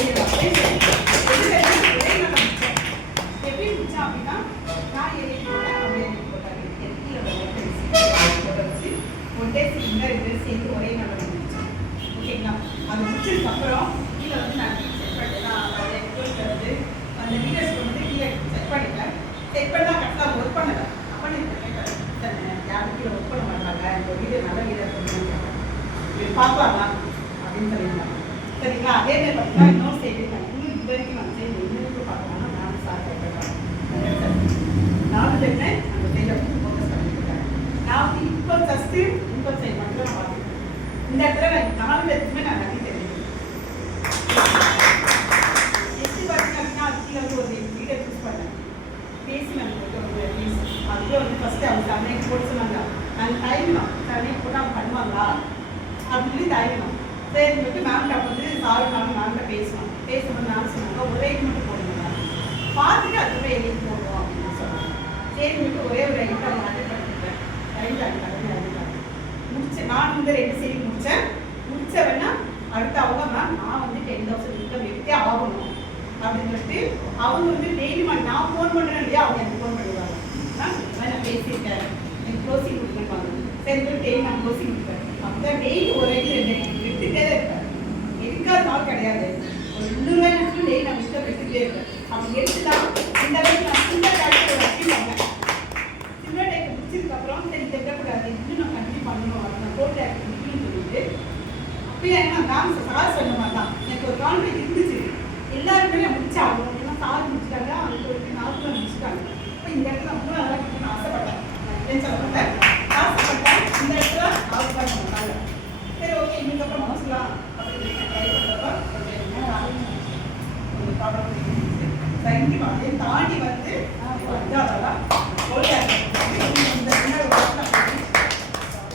எப்படி முடிச்சேன் அப்படின்னா நான் எழுதி போட்டேன், அவர் எழுதி போட்டாரு. வச்சு ஒன்றே ரெண்டு சேர்ந்து ஒரே நம்பர் முடிச்சேன். ஓகேங்களா? அது முடிச்சதுக்கப்புறம் கீழே வந்து நான் செக் பண்ணிட்டேன். வந்து அந்த லீடர்ஸ்க்கு வந்து கீழே செக் பண்ணிட்டேன். செக் பண்ணால் கரெக்டாக ஒர்க் பண்ணலை. அப்போ எனக்கு கேட்டேன், யாரும் கீழே ஒர்க் பண்ண மாட்டாங்க, இந்த வீடு நல்ல லீடர் பண்ணுறாங்க, பார்க்கலாமா அப்படின்னு சொல்லியிருந்தாங்க. சரிங்களா? அதே மாதிரி பார்த்தீங்கன்னா இன்னொரு சைடு இன்னும் இது வரைக்கும் நான் சைடு இன்னும் பார்க்கலாம்னா நான் சார் கேட்குறேன். நாலு பேருமே அந்த சைடை வந்து ஃபோக்கஸ் பண்ணிட்டுருக்காங்க. நான் வந்து இப்போ ஜஸ்ட்டு இன்கம் சைடு மட்டும் நான் பார்த்துருக்கேன். இந்த இடத்துல நான் 4 பேருக்குமே நான் நிறைய தெரிஞ்சுக்கிறேன். எப்படி பார்த்தீங்க அப்படின்னா கீழே வந்து ஒரு லீடர் சூஸ் பண்ணேன். பேசி நாங்கள் ஒரு பேசி அதுவே வந்து ஃபஸ்ட்டு அவங்க தமிழ் போட்டு சொன்னாங்க. நாங்கள் டைம்லாம் தமிழ் போட்டு அவங்க பண்ணுவாங்களா அப்படின்னு சொல்லி டைம்லாம் சரி சொல்லிட்டு மேம்கிட்ட வந்து சாரு மேம்கிட்ட பேசணும். பேசும்போது மேம் சொன்னாங்க ஒரே மட்டும் போடுங்க, பார்த்துட்டு அதுவே எழுதி போடுவோம் அப்படின்னு சொன்னாங்க. சரி சொல்லிட்டு ஒரே ஒரு ஐட்டம் அவங்க அட்டன் பண்ணிட்டேன். முடிச்சேன். நான் வந்து 2 சரி முடித்தேன். முடிச்சவன்னா அடுத்து அவங்க மேம் நான் வந்து 10,000 இன்கம் எடுத்தே ஆகணும் அப்படின்னு சொல்லிட்டு அவங்க வந்து டெய்லி நான் ஃபோன் பண்ணுறேன் இல்லையா, அவங்க எனக்கு ஃபோன் பண்ணுவாங்க. நான் பேசியிருக்கேன், எனக்கு க்ளோசிங் கொடுத்துருப்பாங்க. சரி சொல்லிட்டு டெய்லி நான் க்ளோசிங் கொடுப்பேன். அப்போ டெய்லி ஒரு ஐடி 2 எடுத்துகிட்டே தான் இருப்பேன். எடுக்காத நாள் கிடையாது. ஒரு 2 ரூபாய் மட்டும் டெய்லி நான் இஷ்டம் எடுத்துகிட்டே இருப்பேன். அப்படி எடுத்துதான் இந்த அளவுக்கு நான் சின்ன டேக்ஸ் ஒரு அச்சீவ் பண்ணேன். சின்ன டேக் முடிச்சதுக்கப்புறம் சரி தெரியக்கூடாது, இன்னும் நான் கண்டினியூ பண்ணணும், அது நான் கோட் டேக் முடிக்கணும்னு சொல்லிட்டு அப்பயே நான் மேம் சார் சொன்ன மாதிரி தான் எனக்கு ஒரு கான்ஃபிடன்ஸ் இருந்துச்சு. எல்லாருமே நான் முடிச்சாகணும், ஏன்னா சார் முடிச்சுட்டாங்க, அவங்க ஒரு 4 முடிச்சுட்டாங்க. இப்போ இந்த இடத்துல ரொம்ப நல்லா இருக்கணும்னு ஆசைப்பட்டேன். நான் சொல்லப்பட்டேன் ஆசைப்பட்டேன். இந்த இடத்துல ஆஃப் பண்ண மாட்டாங்க. சரி ஓகே இதுக்கப்புறம் மோசலாம் அப்படின்னு ட்ரை பண்ணுறப்ப கொஞ்சம் ப்ராப்ளம் இருந்துச்சு. கண்டிப்பாக அதையும் தாண்டி வந்து அதெல்லாம்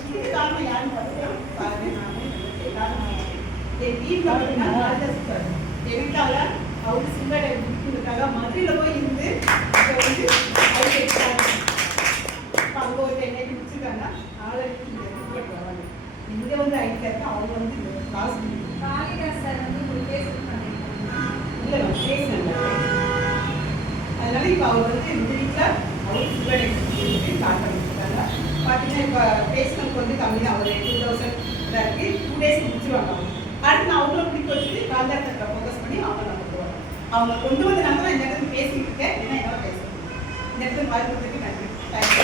இது காரணம் யாருன்னு பார்த்தீங்கன்னா என் வீட்டில் பார்த்தீங்கன்னா எதுக்காக அவர் சிங்கடை முடிக்கிறதுக்காக மதுரையில் போய் இருந்து அதை வந்து அவங்க எடுத்தாங்க. இப்போ அவங்க ஒரு 10 ஐடி முடிச்சிருக்காங்க. 4 ஐடி வராங்க. இங்கே வந்து ஐடி கார்டு அவங்க வந்து கிளாஸ் காளிதாஸ் சார் வந்து ஒரு கேஸ் இல்லை நான் பேசினேன். அதனால இப்போ அவர் வந்து இந்த வீட்டில் அவர் சிங்கடை ஸ்டார்ட் பண்ணியிருக்காங்க. பார்த்தீங்கன்னா இப்போ பேசினவங்க வந்து கம்மி அவர் 2,000 இருக்கு. 2 டேஸ் முடிச்சிருவாங்க. அடுத்து நான் அவங்கள பிடிக்க வச்சுட்டு காந்தாரத்தை ஃபோக்கஸ் பண்ணி அவங்க நான் கொண்டு வரேன். அவங்க கொண்டு வந்தனால தான் இந்த இடத்துல பேசிக்கிட்டு இருக்கேன். ஏன்னா என்னால் பேச இந்த இடத்துல வாய்ப்பு கொடுத்துருக்கு. நன்றி. தேங்க்யூ.